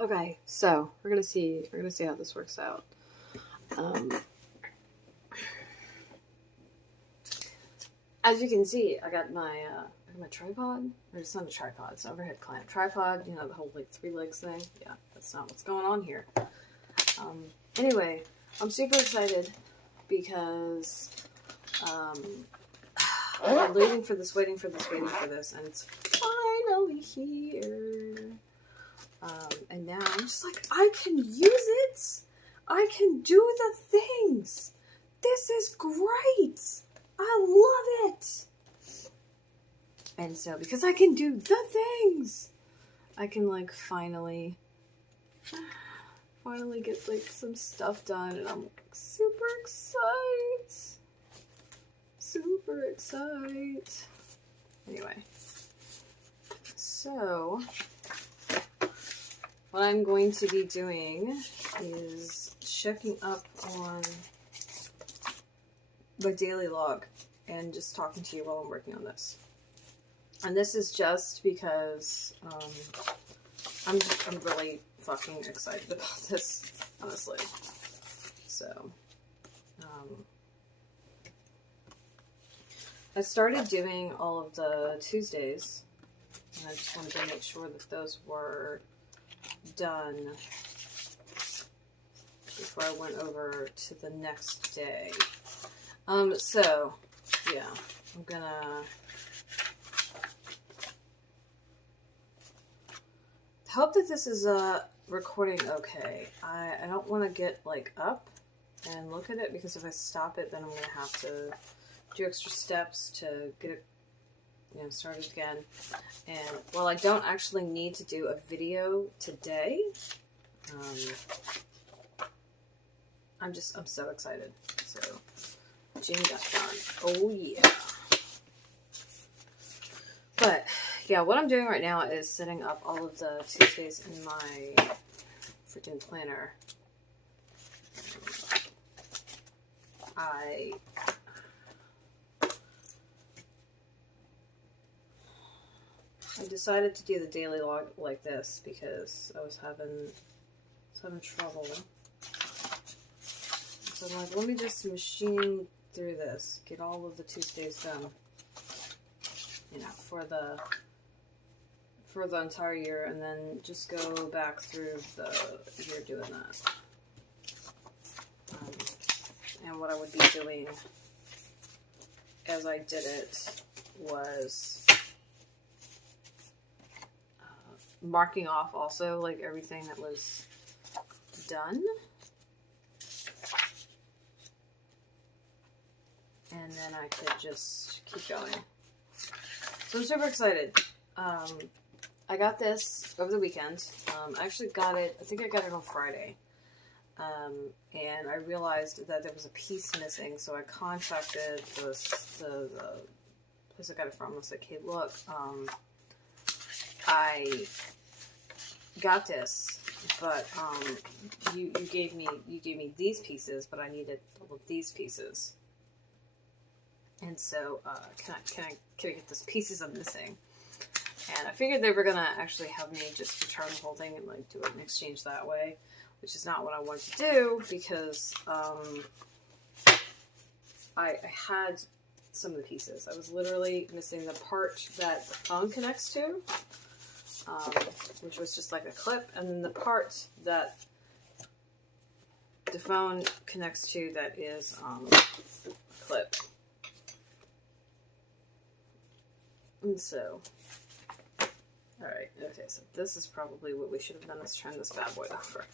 Okay, so we're gonna see how this works out. As you can see, I got my tripod. Or it's not a tripod, it's an overhead clamp. Tripod, you know, the whole like 3 legs thing. Yeah, that's not what's going on here. Anyway, I'm super excited because I've been waiting for this, and it's finally here. And now I'm just like, I can use it! I can do the things! This is great! I love it! And so, because I can do the things, I can like finally get like some stuff done, and I'm like super excited. Super excited. Anyway, so what I'm going to be doing is checking up on my daily log and just talking to you while I'm working on this. And this is just because I'm really fucking excited about this, honestly. So, I started doing all of the Tuesdays, and I just wanted to make sure that those were done before I went over to the next day. So, yeah, I'm gonna hope that this is recording okay. I don't want to get like up and look at it, because if I stop it, then I'm gonna have to do extra steps to get it, you know, started again. And while I don't actually need to do a video today, I'm so excited. So Jamie got done. Oh yeah. But yeah, what I'm doing right now is setting up all of the Tuesdays in my freaking planner. I decided to do the daily log like this because I was having trouble. So I'm like, let me just machine through this, get all of the Tuesdays done, you know, for the entire year, and then just go back through the year doing that. And what I would be doing as I did it was marking off also like everything that was done, and then I could just keep going. So I'm super excited. I got this over the weekend. I actually got it, I think I got it on Friday. And I realized that there was a piece missing, so I contacted the place I got it from. I was like, hey, look, I got this, but you gave me these pieces, but I needed all of these pieces. And so can I get those pieces I'm missing? And I figured they were gonna actually have me just return the whole thing and like do an exchange that way, which is not what I wanted to do, because I had some of the pieces. I was literally missing the part that the phone connects to, which was just like a clip, and then the part that the phone connects to that is a clip. And so, alright, okay, so this is probably what we should have done, is turn this bad boy over.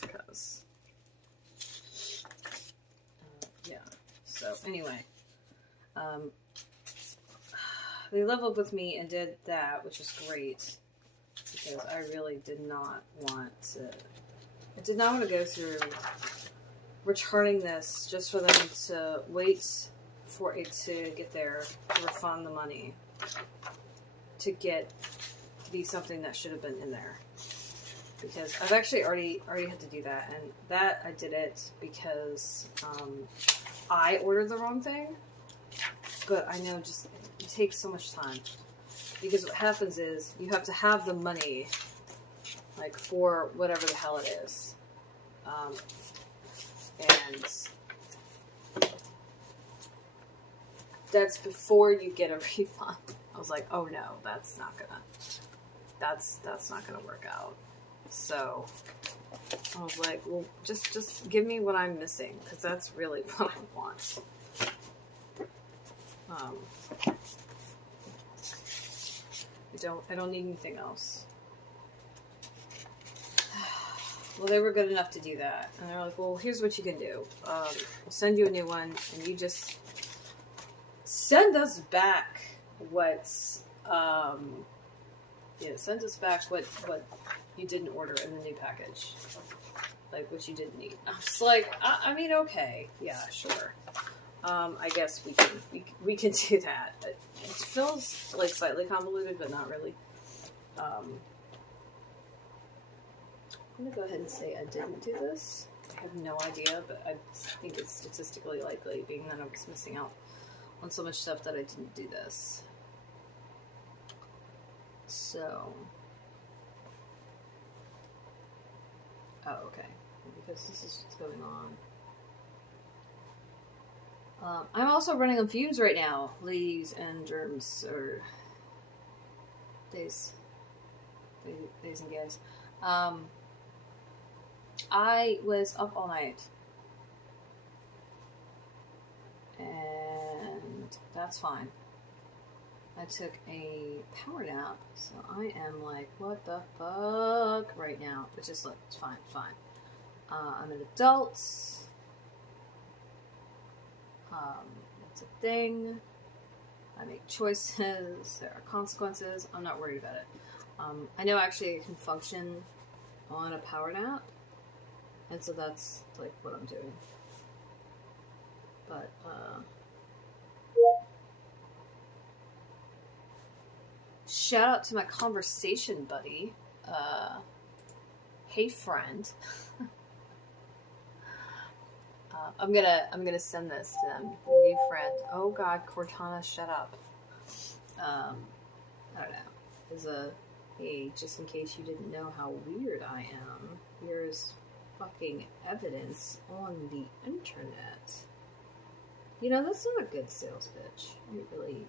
Because, yeah, so anyway, they leveled with me and did that, which is great, because I really did not want to go through returning this just for them to wait for it to get there, to refund the money, to be something that should have been in there. Because I've actually already had to do that, and that I did it because I ordered the wrong thing, but I know just it takes so much time. Because what happens is you have to have the money like for whatever the hell it is. And that's before you get a refund. I was like, oh no, that's not gonna work out. So I was like, well, just give me what I'm missing, because that's really what I want. I don't need anything else. Well, they were good enough to do that. And they're like, well, here's what you can do. We'll send you a new one, and you just send us back what's, send us back what you didn't order in the new package. Like, what you didn't need. I was like, I mean, okay. Yeah, sure. I guess we can do that. It feels like slightly convoluted, but not really. I'm gonna go ahead and say I didn't do this. I have no idea, but I think it's statistically likely, being that I was missing out on so much stuff, that I didn't do this. So, oh, okay, because this is what's going on. I'm also running on fumes right now, ladies and germs, or days and guys. I was up all night, and that's fine. I took a power nap, so I am like, what the fuck right now, which is like, it's fine. I'm an adult. It's a thing. I make choices. There are consequences. I'm not worried about it. I know actually I can function on a power nap, and so that's like what I'm doing. But shout out to my conversation buddy. Hey friend. I'm gonna send this to them. New friend. Oh God, Cortana, shut up. I don't know. Hey, just in case you didn't know how weird I am, here's fucking evidence on the internet. You know, that's not a good sales pitch. It really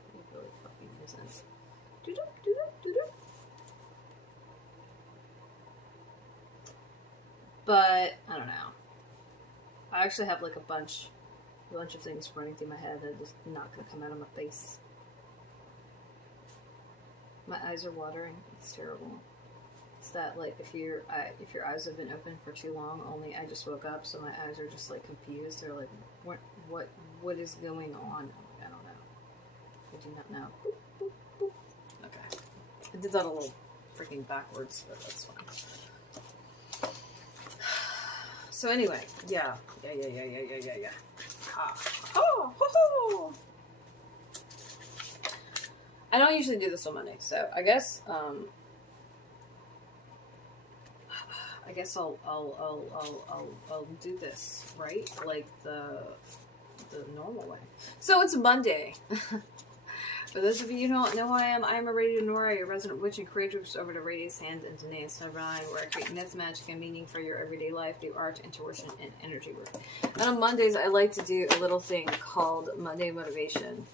fucking isn't. But I don't know. I actually have like a bunch of things running through my head that are just not gonna come out of my face. My eyes are watering. It's terrible. It's that like if your eyes have been open for too long. Only I just woke up, so my eyes are just like confused. They're like, what is going on? I don't know. I do not know. Boop, boop, boop. Okay, I did that a little freaking backwards, but that's fine. So anyway, yeah. I don't usually do this on Monday, so I guess I'll do this, right? Like the normal way. So it's Monday. For those of you who don't know who I am Aradia Nora, your resident witch and creatrix over to Radia's Hands and Danae's Divine, where I create myths, magic, and meaning for your everyday life through art, intuition, and energy work. And on Mondays, I like to do a little thing called Monday Motivation,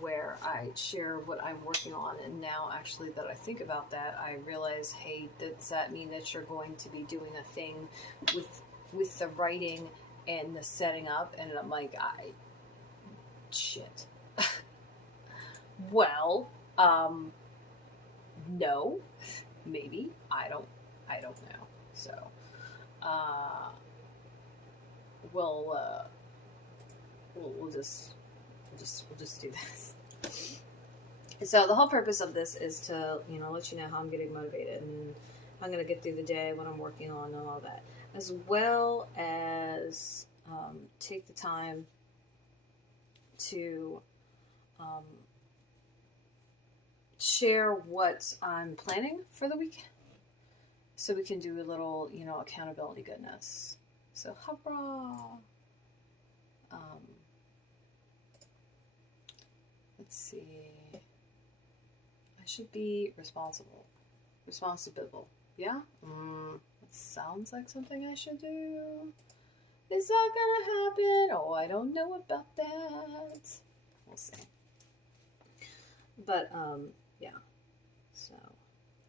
where I share what I'm working on. And now, actually, that I think about that, I realize, hey, does that mean that you're going to be doing a thing with the writing and the setting up? And I'm like, shit. Well, no, maybe, I don't know. So, we'll just do this. So the whole purpose of this is to, let you know how I'm getting motivated and I'm going to get through the day, what I'm working on, and all that, as well as take the time to share what I'm planning for the week, so we can do a little, accountability goodness. So, hurrah! Let's see. I should be responsible. Yeah? It sounds like something I should do. Is that gonna happen? Oh, I don't know about that. We'll see. But, yeah. So,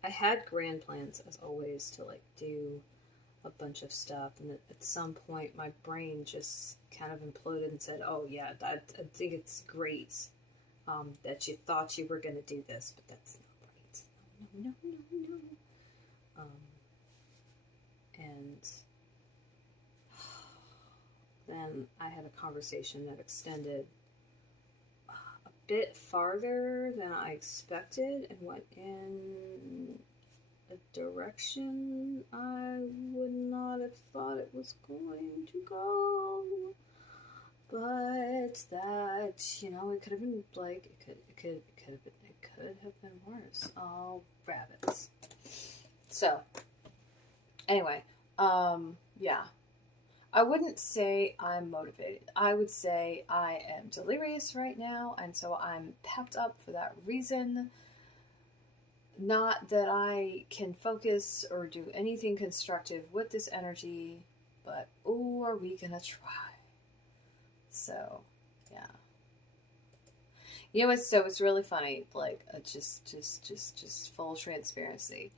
I had grand plans, as always, to, like, do a bunch of stuff, and at some point, my brain just kind of imploded and said, oh, yeah, I think it's great that you thought you were gonna do this, but that's not right. No. And then I had a conversation that extended a bit farther than I expected and went in a direction I would not have thought it was going to go. But that, you know, it could have been like, it could have been worse. Oh, rabbits. So, anyway, yeah. I wouldn't say I'm motivated. I would say I am delirious right now, and so I'm pepped up for that reason. Not that I can focus or do anything constructive with this energy, but oh, are we gonna try? So, yeah. You know, it's really funny. Like, just full transparency.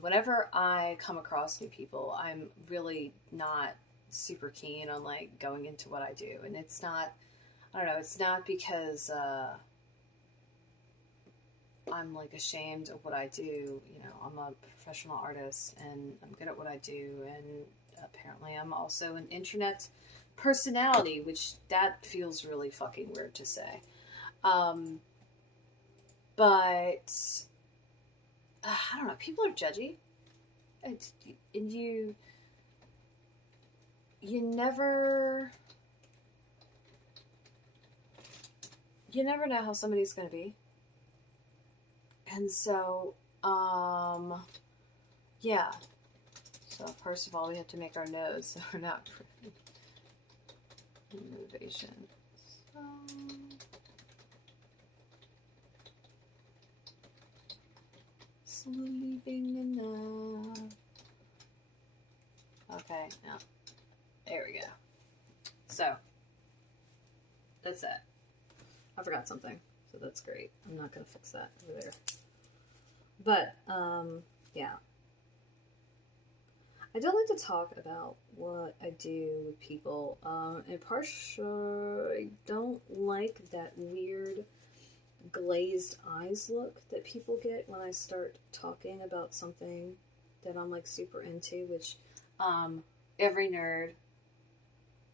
Whenever I come across new people, I'm really not super keen on like going into what I do, and it's not. I don't know. It's not because I'm like ashamed of what I do. You know, I'm a professional artist, and I'm good at what I do, and apparently I'm also an internet personality, which that feels really fucking weird to say. But I don't know. People are judgy, and you never know how somebody's going to be. And so, yeah. So first of all, we have to make our nose so we're not motivation. So, sleeping enough. Okay, now there we go. So that's it. I forgot something, so that's great. I'm not gonna fix that over there. But yeah. I don't like to talk about what I do with people. And partially, I don't like that weird glazed eyes look that people get when I start talking about something that I'm like super into, which every nerd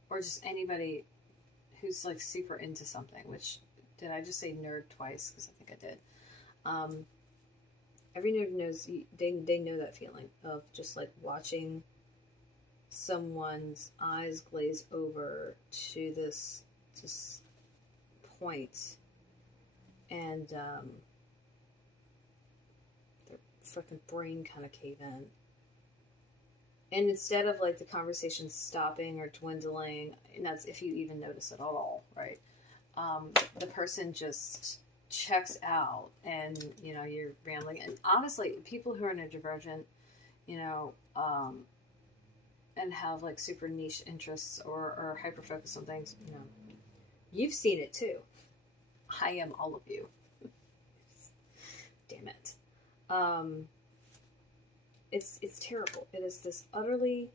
or just anybody who's like super into something, which did I just say nerd twice? Because I think I did. Every nerd knows, they know that feeling of just like watching someone's eyes glaze over to this point, and their freaking brain kind of cave in. And instead of like the conversation stopping or dwindling, and that's if you even notice it at all, right? The person just checks out, and you know, you're rambling. And honestly, people who are neurodivergent, you know, and have like super niche interests or hyper focus on things, you know, you've seen it too. I am all of you. Damn it. It's terrible. It is this utterly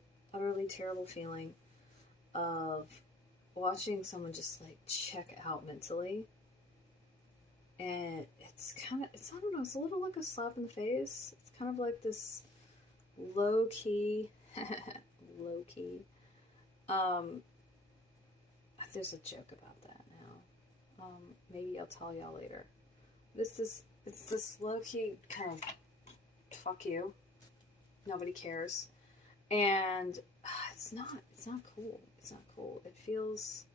terrible feeling of watching someone just like check out mentally. And it's kind of, I don't know, it's a little like a slap in the face. It's kind of like this low-key, there's a joke about that now. Maybe I'll tell y'all later. But it's this low-key kind of, fuck you. Nobody cares. And it's not cool. It's not cool. It feels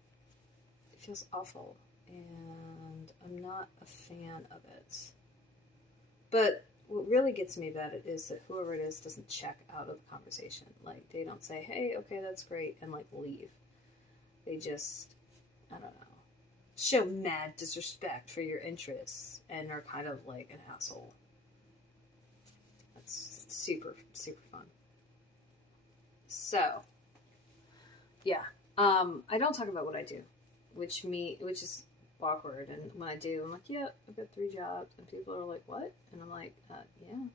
awful. And I'm not a fan of it. But what really gets me about it is that whoever it is doesn't check out of the conversation. Like, they don't say, hey, okay, that's great, and like leave. They just, I don't know, show mad disrespect for your interests and are kind of like an asshole. That's super, super fun. So, yeah. I don't talk about what I do, which is awkward. And when I do, I'm like, yeah, I've got 3 jobs. And people are like, what? And I'm like, yeah.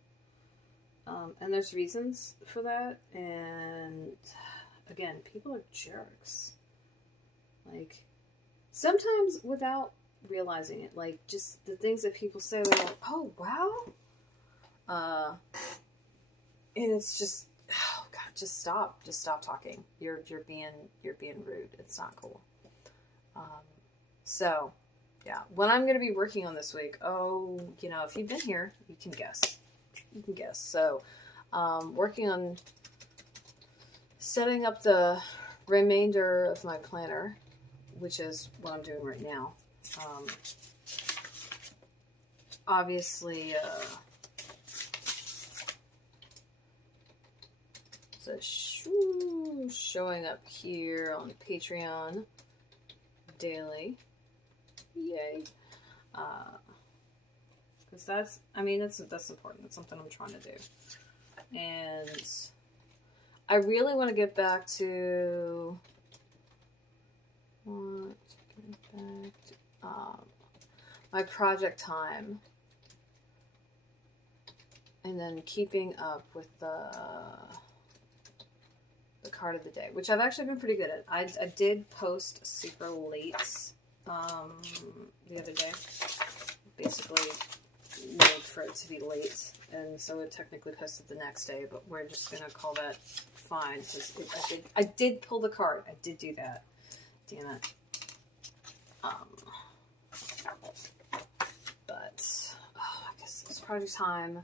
And there's reasons for that. And again, people are jerks. Like, sometimes without realizing it, like, just the things that people say, they're like, oh, wow. And it's just, oh God, just stop talking. You're being rude. It's not cool. So yeah, what I'm going to be working on this week, if you've been here, you can guess. So, working on setting up the remainder of my planner, which is what I'm doing right now. Obviously, so showing up here on Patreon daily. Yay. Because that's important. That's something I'm trying to do. And I really want to get back to my project time, and then keeping up with the card of the day, which I've actually been pretty good at. I did post super late the other day. Basically made for it to be late, and so it technically posted the next day, but we're just gonna call that fine, because I did pull the card. I did do that. Damn it. But I guess it's project time.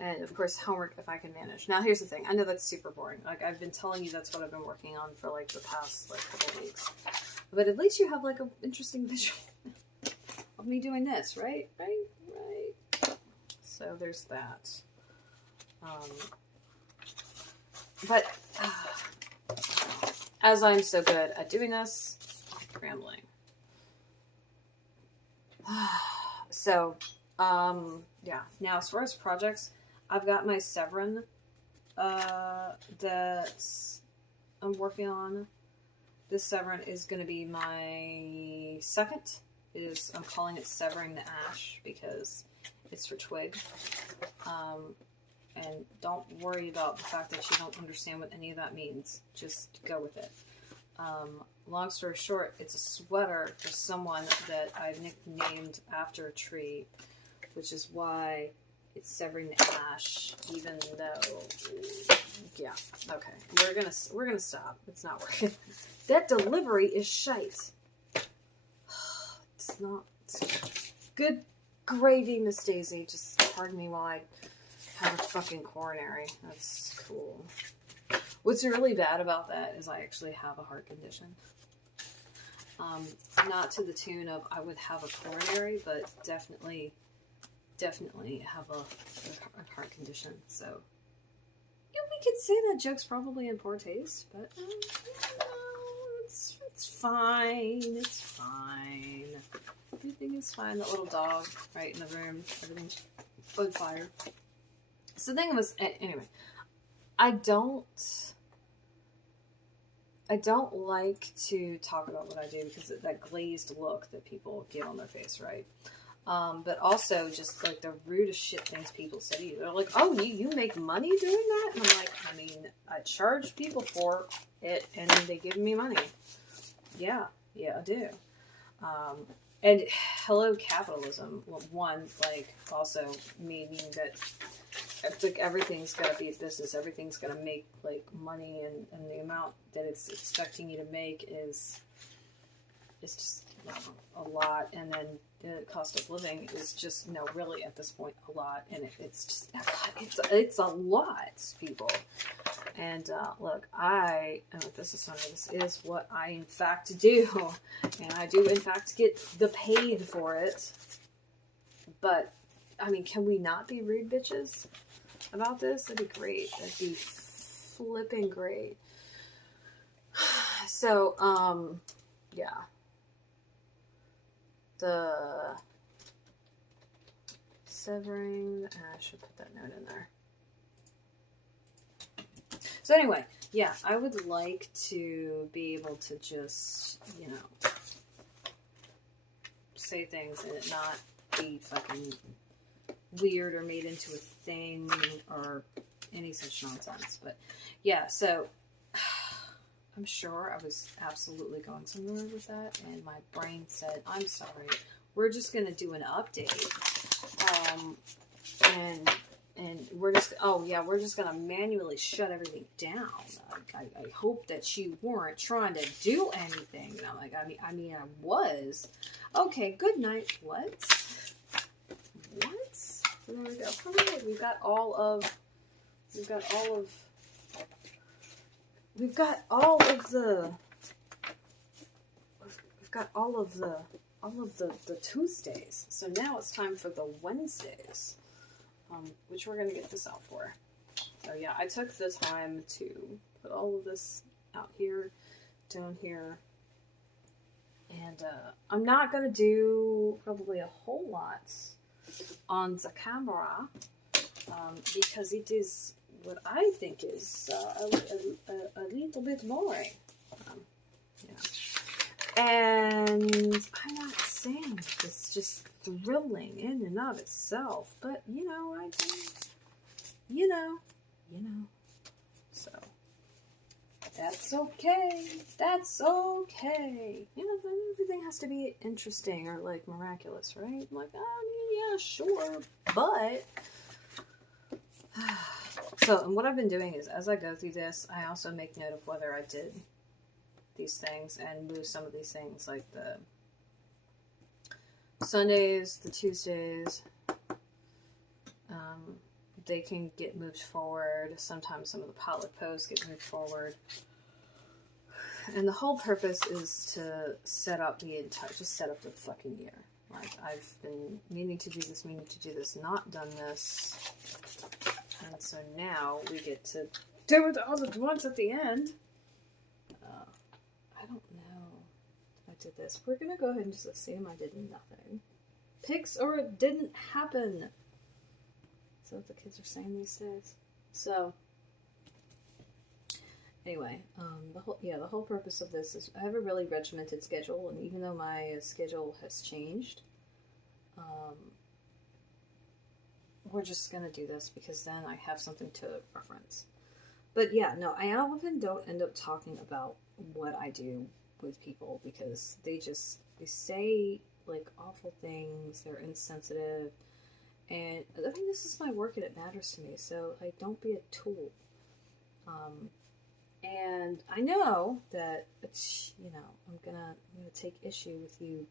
And of course, homework if I can manage. Now, here's the thing. I know that's super boring. Like, I've been telling you that's what I've been working on for like the past couple of weeks. But at least you have like an interesting visual of me doing this, right? Right. So there's that. But as I'm so good at doing this, rambling. So, yeah. Now, as far as projects, I've got my Severin that I'm working on. This Severin is going to be my second. I'm calling it Severing the Ash because it's for twig. And don't worry about the fact that you don't understand what any of that means. Just go with it. Long story short, it's a sweater for someone that I've nicknamed after a tree, which is why it's Severing the Ash, even though, yeah, okay, we're gonna stop. It's not working. That delivery is shite. It's not. Good gravy, Miss Daisy. Just pardon me while I have a fucking coronary. That's cool. What's really bad about that is I actually have a heart condition. Not to the tune of I would have a coronary, but definitely have a heart condition. So, yeah, we could say that joke's probably in poor taste, but it's fine. It's fine. Everything is fine. That little dog right in the room, everything's on fire. So the thing was, anyway, I don't like to talk about what I do because of that glazed look that people get on their face, right? But also just like the rudest shit things people say to you. They're like, oh, you make money doing that? And I'm like, I mean, I charge people for it and they give me money. Yeah, I do. And hello capitalism. Well, one, like, also meaning that like everything's got to be a business. Everything's got to make like money, and the amount that it's expecting you to make is just a lot. And then the cost of living is just really at this point a lot, and it's just it's a lot, people. And look, I am a business owner. This is what I in fact do, and I do in fact get the paid for it. But I mean, can we not be rude bitches about this? That'd be great. That'd be flipping great. So, yeah. the severing, I should put that note in there. So anyway, yeah, I would like to be able to just, you know, say things and it not be fucking weird or made into a thing or any such nonsense. But yeah, so I'm sure I was absolutely going somewhere with that, and my brain said, I'm sorry, we're just going to do an update. And we're just, oh yeah, we're just going to manually shut everything down. I hope that you weren't trying to do anything. And I'm like, I mean, I was. Okay, good night. What? There we go. Alright, we've got all of the Tuesdays. So now it's time for the Wednesdays, which we're going to get this out for. So yeah, I took the time to put all of this out here, down here, and I'm not going to do probably a whole lot on the camera, because it is what I think is a little bit boring. Yeah. And I'm not saying it's just thrilling in and of itself, but you know, you know. So that's okay. That's okay. You know, everything has to be interesting or like miraculous, right? Like, I mean, yeah, sure, but so, and what I've been doing is, as I go through this, I also make note of whether I did these things and move some of these things, like the Sundays, the Tuesdays, they can get moved forward. Sometimes some of the potluck posts get moved forward. And the whole purpose is to set up the fucking year. Like, I've been meaning to do this, not done this. And so now we get to do it all at once at the end. I don't know if I did this. We're going to go ahead and just assume I did nothing. Pigs or it didn't happen. Is that what the kids are saying these days? So, anyway, the whole purpose of this is I have a really regimented schedule, and even though my schedule has changed, we're just gonna do this because then I have something to reference. But yeah, no, I often don't end up talking about what I do with people because they say like awful things, they're insensitive, and I mean, this is my work and it matters to me, so like, don't be a tool. And I know that, you know, I'm gonna take issue with you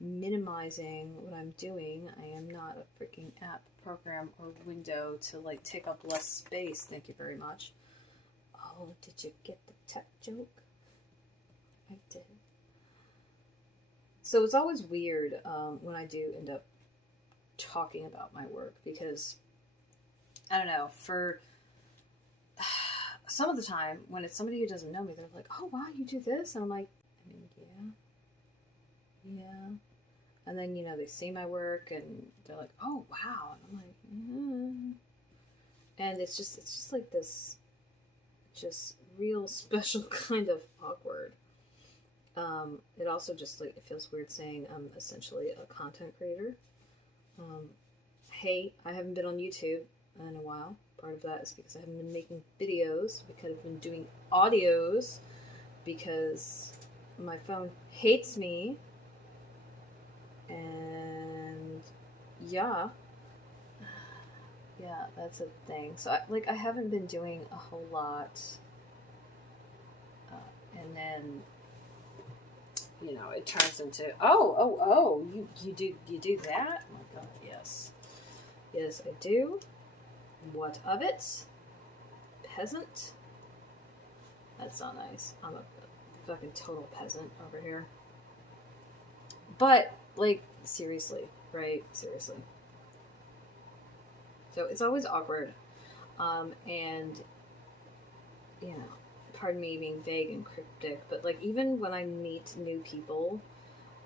minimizing what I'm doing. I am not a freaking app, program, or window to like take up less space. Thank you very much. Oh, did you get the tech joke? I did. So it's always weird when I do end up talking about my work because, I don't know, for some of the time when it's somebody who doesn't know me, they're like, oh wow, you do this? And I'm like, I mean, yeah. And then, you know, they see my work and they're like, oh wow. And I'm like, and it's just like this just real special kind of awkward. It also just like, it feels weird saying I'm essentially a content creator. Hey, I haven't been on YouTube in a while. Part of that is because I haven't been making videos, because I've been doing audios, because my phone hates me, and yeah, that's a thing. So I haven't been doing a whole lot, and then, you know, it turns into, you do that? Oh my god, yes, I do. What of it? Peasant? That's not nice. I'm a fucking total peasant over here. But, like, seriously, right? Seriously. So it's always awkward. And, you know, pardon me being vague and cryptic, but, like, even when I meet new people,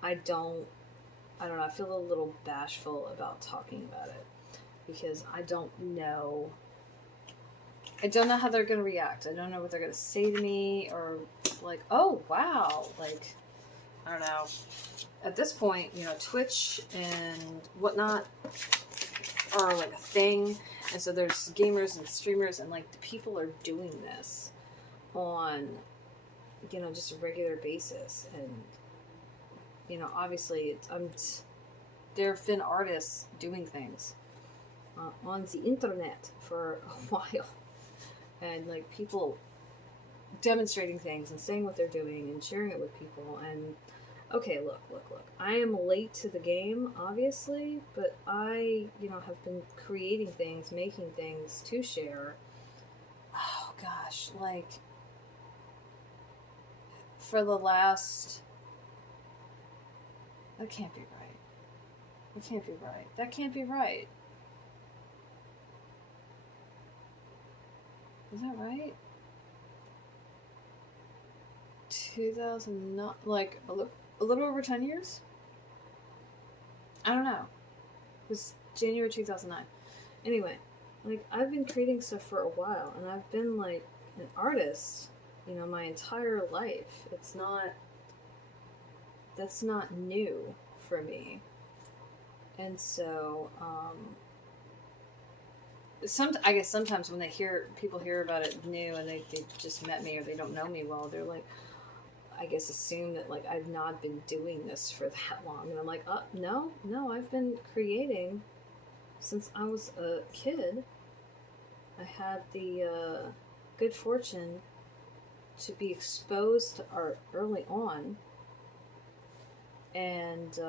I don't I don't know, I feel a little bashful about talking about it because I don't know how they're going to react. I don't know what they're going to say to me or like, oh, wow. Like, I don't know. At this point, you know, Twitch and whatnot are like a thing. And so there's gamers and streamers and like the people are doing this on, you know, just a regular basis. And, you know, obviously there have been artists doing things on the internet for a while. And like people demonstrating things and saying what they're doing and sharing it with people. And okay, look. I am late to the game, obviously, but I, you know, have been creating things, making things to share. Oh gosh, like for the last... That can't be right. That can't be right. That can't be right. Is that right? 2009, like a little over 10 years? I don't know. It was January 2009. Anyway, like I've been creating stuff for a while and I've been like an artist, you know, my entire life. That's not new for me. And so, I guess sometimes when people hear about it new and they just met me or they don't know me well, they're like, I guess assume that like I've not been doing this for that long. And I'm like, no, I've been creating since I was a kid. I had the good fortune to be exposed to art early on. And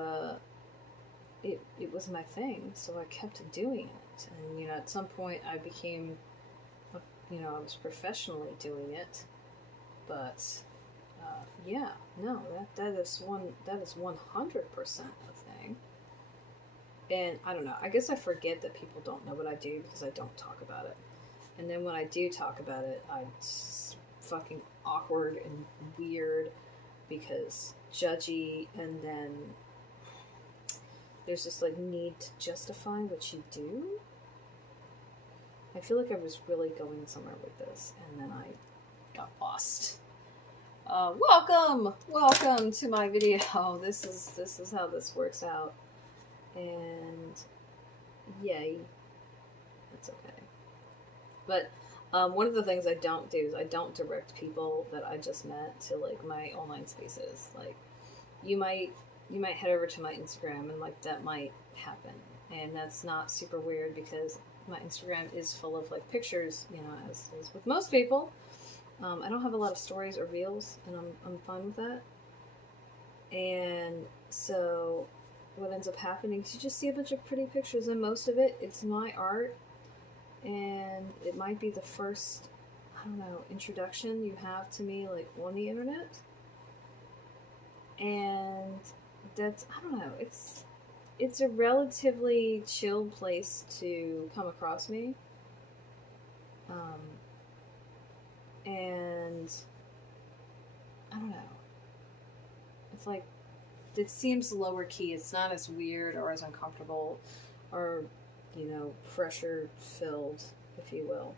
it was my thing, so I kept doing it. And, you know, at some point I became, you know, I was professionally doing it. But, yeah, no, that is 100% a thing. And, I don't know, I guess I forget that people don't know what I do because I don't talk about it. And then when I do talk about it, it's fucking awkward and weird because judgy, and then there's this like need to justify what you do. I feel like I was really going somewhere with this, and then I got lost. Welcome to my video. This is how this works out, and yay, that's okay. But one of the things I don't do is I don't direct people that I just met to like my online spaces. Like you might head over to my Instagram and like that might happen, and that's not super weird because my Instagram is full of like pictures, you know, as with most people. I don't have a lot of stories or reels, and I'm fine with that. And so what ends up happening is you just see a bunch of pretty pictures, and most of it's my art, and it might be the first, I don't know, introduction you have to me like on the internet. And that's, I don't know, it's a relatively chill place to come across me. And I don't know. It's like, it seems lower key. It's not as weird or as uncomfortable or, you know, pressure filled, if you will.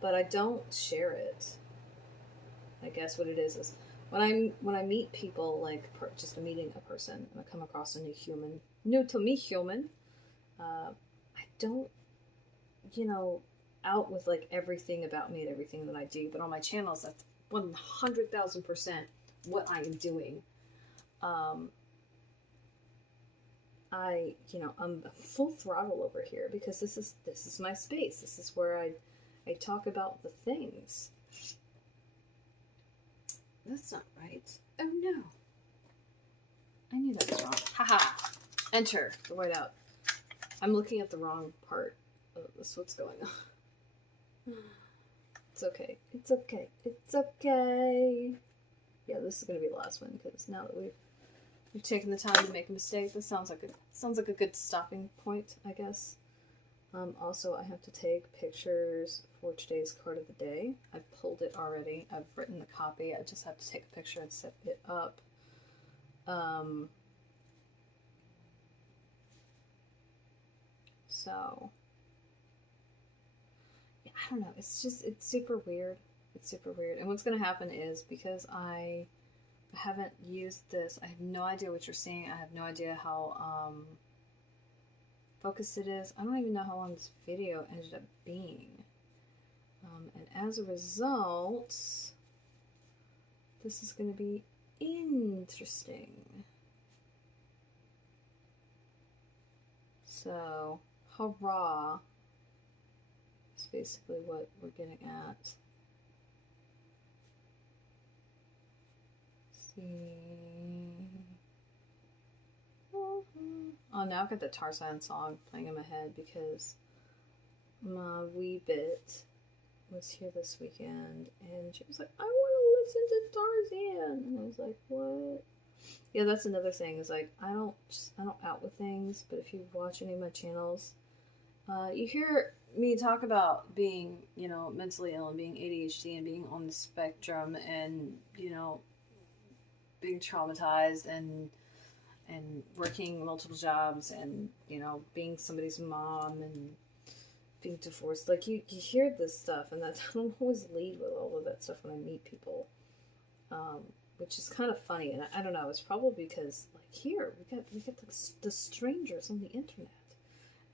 But I don't share it. I guess what it is when I meet people, like just meeting a person, and I come across a new to me human, I don't, you know, out with like everything about me and everything that I do. But on my channels, that's 100,000% what I am doing. I'm full throttle over here because this is my space. This is where I talk about the things. That's not right. Oh no. I knew that was wrong. Haha. Enter the whiteout. I'm looking at the wrong part. That's what's going on. It's okay. It's okay. It's okay. Yeah, this is gonna be the last one because now that we've taken the time to make a mistake, this sounds like a good stopping point, I guess. Also, I have to take pictures for today's card of the day. I've pulled it already. I've written the copy. I just have to take a picture and set it up. So, yeah, I don't know. It's super weird. It's super weird. And what's going to happen is, because I haven't used this, I have no idea what you're seeing. I have no idea how focused it is. I don't even know how long this video ended up being. And as a result, this is going to be interesting. So, hurrah is basically what we're getting at. Let's see. Oh, now I've got the Tarzan song playing in my head because my wee bit was here this weekend and she was like, I want to listen to Tarzan. And I was like, what? Yeah, that's another thing, is like, I don't out with things, but if you watch any of my channels, you hear me talk about being, you know, mentally ill and being ADHD and being on the spectrum and, you know, being traumatized and working multiple jobs and, you know, being somebody's mom and being divorced. Like, you hear this stuff, and that I don't always lead with all of that stuff when I meet people, which is kind of funny. And I don't know, it's probably because, like, here we got the strangers on the internet,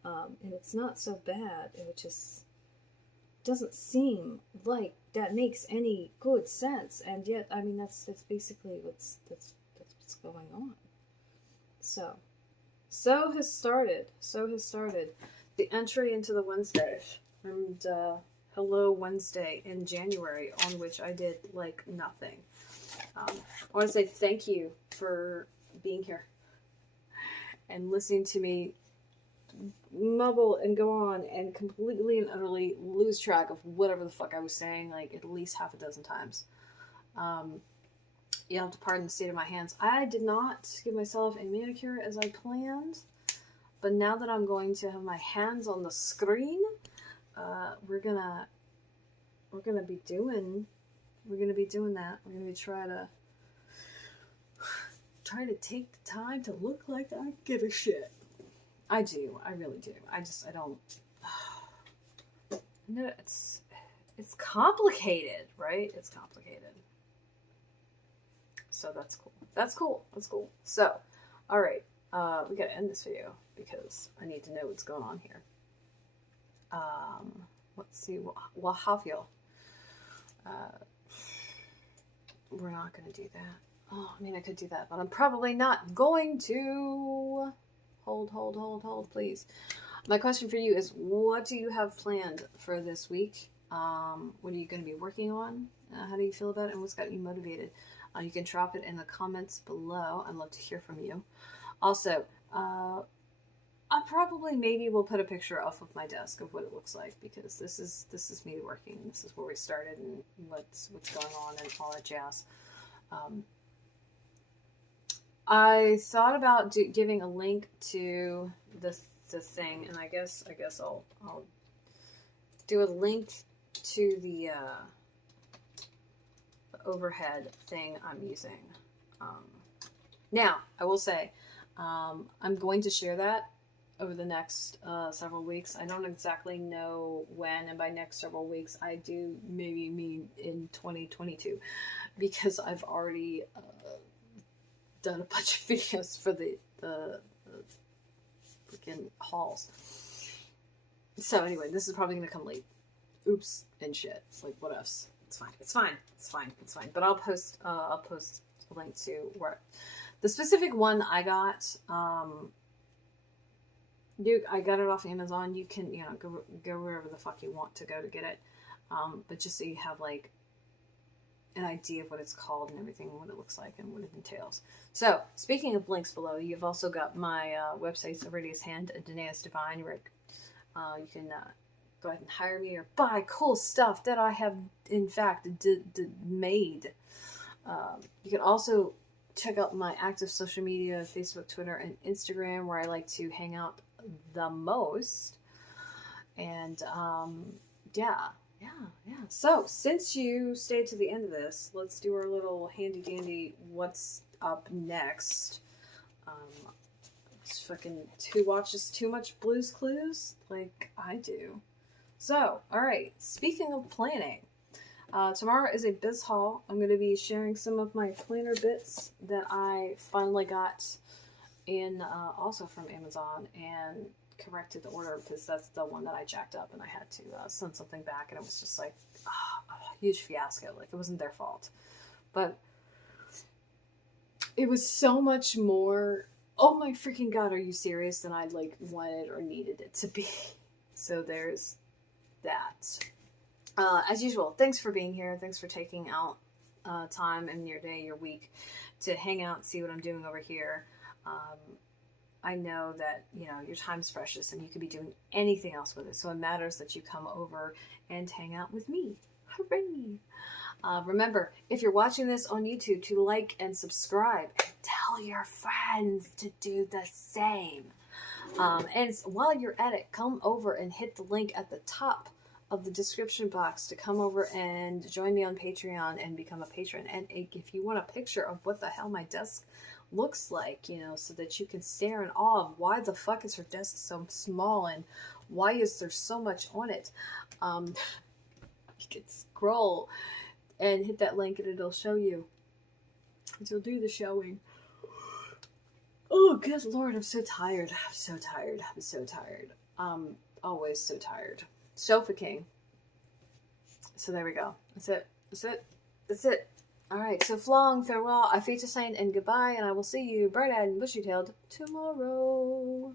and it's not so bad. It just doesn't seem like that makes any good sense, and yet, I mean, that's basically what's going on. So has started the entry into the Wednesday, and Hello Wednesday in January, on which I did like nothing. I want to say thank you for being here and listening to me mumble and go on and completely and utterly lose track of whatever the fuck I was saying, like at least half a dozen times. You have to pardon the state of my hands. I did not give myself a manicure as I planned, but now that I'm going to have my hands on the screen, we're gonna be doing that. We're gonna be try to take the time to look like I give a shit. I do. I really do. I don't. No, it's complicated, right? It's complicated. So that's cool. That's cool. So, all right. We gotta end this video because I need to know what's going on here. Let's see. Well, have you? We're not gonna do that. Oh, I mean, I could do that, but I'm probably not going to. Hold, please. My question for you is, what do you have planned for this week? What are you going to be working on? How do you feel about it, and what's got you motivated? You can drop it in the comments below. I'd love to hear from you. Also, I probably maybe will put a picture off of my desk of what it looks like, because this is me working. This is where we started and what's going on and all that jazz. I thought about giving a link to the thing, and I guess I'll do a link to the overhead thing I'm using. Now, I will say, I'm going to share that over the next several weeks. I don't exactly know when, and by next several weeks, I do maybe mean in 2022, because I've already done a bunch of videos for the freaking hauls. So anyway, this is probably going to come late. Oops and shit. Like, what else? It's fine. But I'll post a link to where the specific one I got. I got it off Amazon. You can, go wherever the fuck you want to go to get it. But just so you have like an idea of what it's called and everything, and what it looks like and what it entails. So, speaking of links below, you've also got my websites, Aradia's Hand and Danae's Divine, where you can go ahead and hire me or buy cool stuff that I have, in fact, made. You can also check out my active social media, Facebook, Twitter, and Instagram, where I like to hang out the most. And, yeah. So, since you stayed to the end of this, let's do our little handy-dandy what's up next. Let's fucking who watches too much Blue's Clues like I do. So, alright, speaking of planning, tomorrow is a biz haul. I'm going to be sharing some of my planner bits that I finally got in, also from Amazon, and corrected the order because that's the one that I jacked up and I had to send something back, and it was just like a huge fiasco. Like, it wasn't their fault. But it was so much more, oh my freaking god, are you serious, than I like wanted or needed it to be. So there's that. As usual, thanks for being here. Thanks for taking out time in your day, your week, to hang out and see what I'm doing over here. I know that, you know, your time's precious and you could be doing anything else with it. So it matters that you come over and hang out with me. Hooray! Remember, if you're watching this on YouTube, to like and subscribe and tell your friends to do the same. And while you're at it, come over and hit the link at the top of the description box to come over and join me on Patreon and become a patron. And if you want a picture of what the hell my desk looks like, you know, so that you can stare in awe of why the fuck is her desk so small and why is there so much on it, you can scroll and hit that link and it'll show you. It'll do the showing. Oh, good Lord, I'm so tired. I'm so tired. I'm so tired. Always so tired. Sofa King. So there we go. That's it. That's it. That's it. Alright, so long, farewell, auf Wiedersehen, and goodbye, and I will see you bright-eyed and bushy-tailed tomorrow.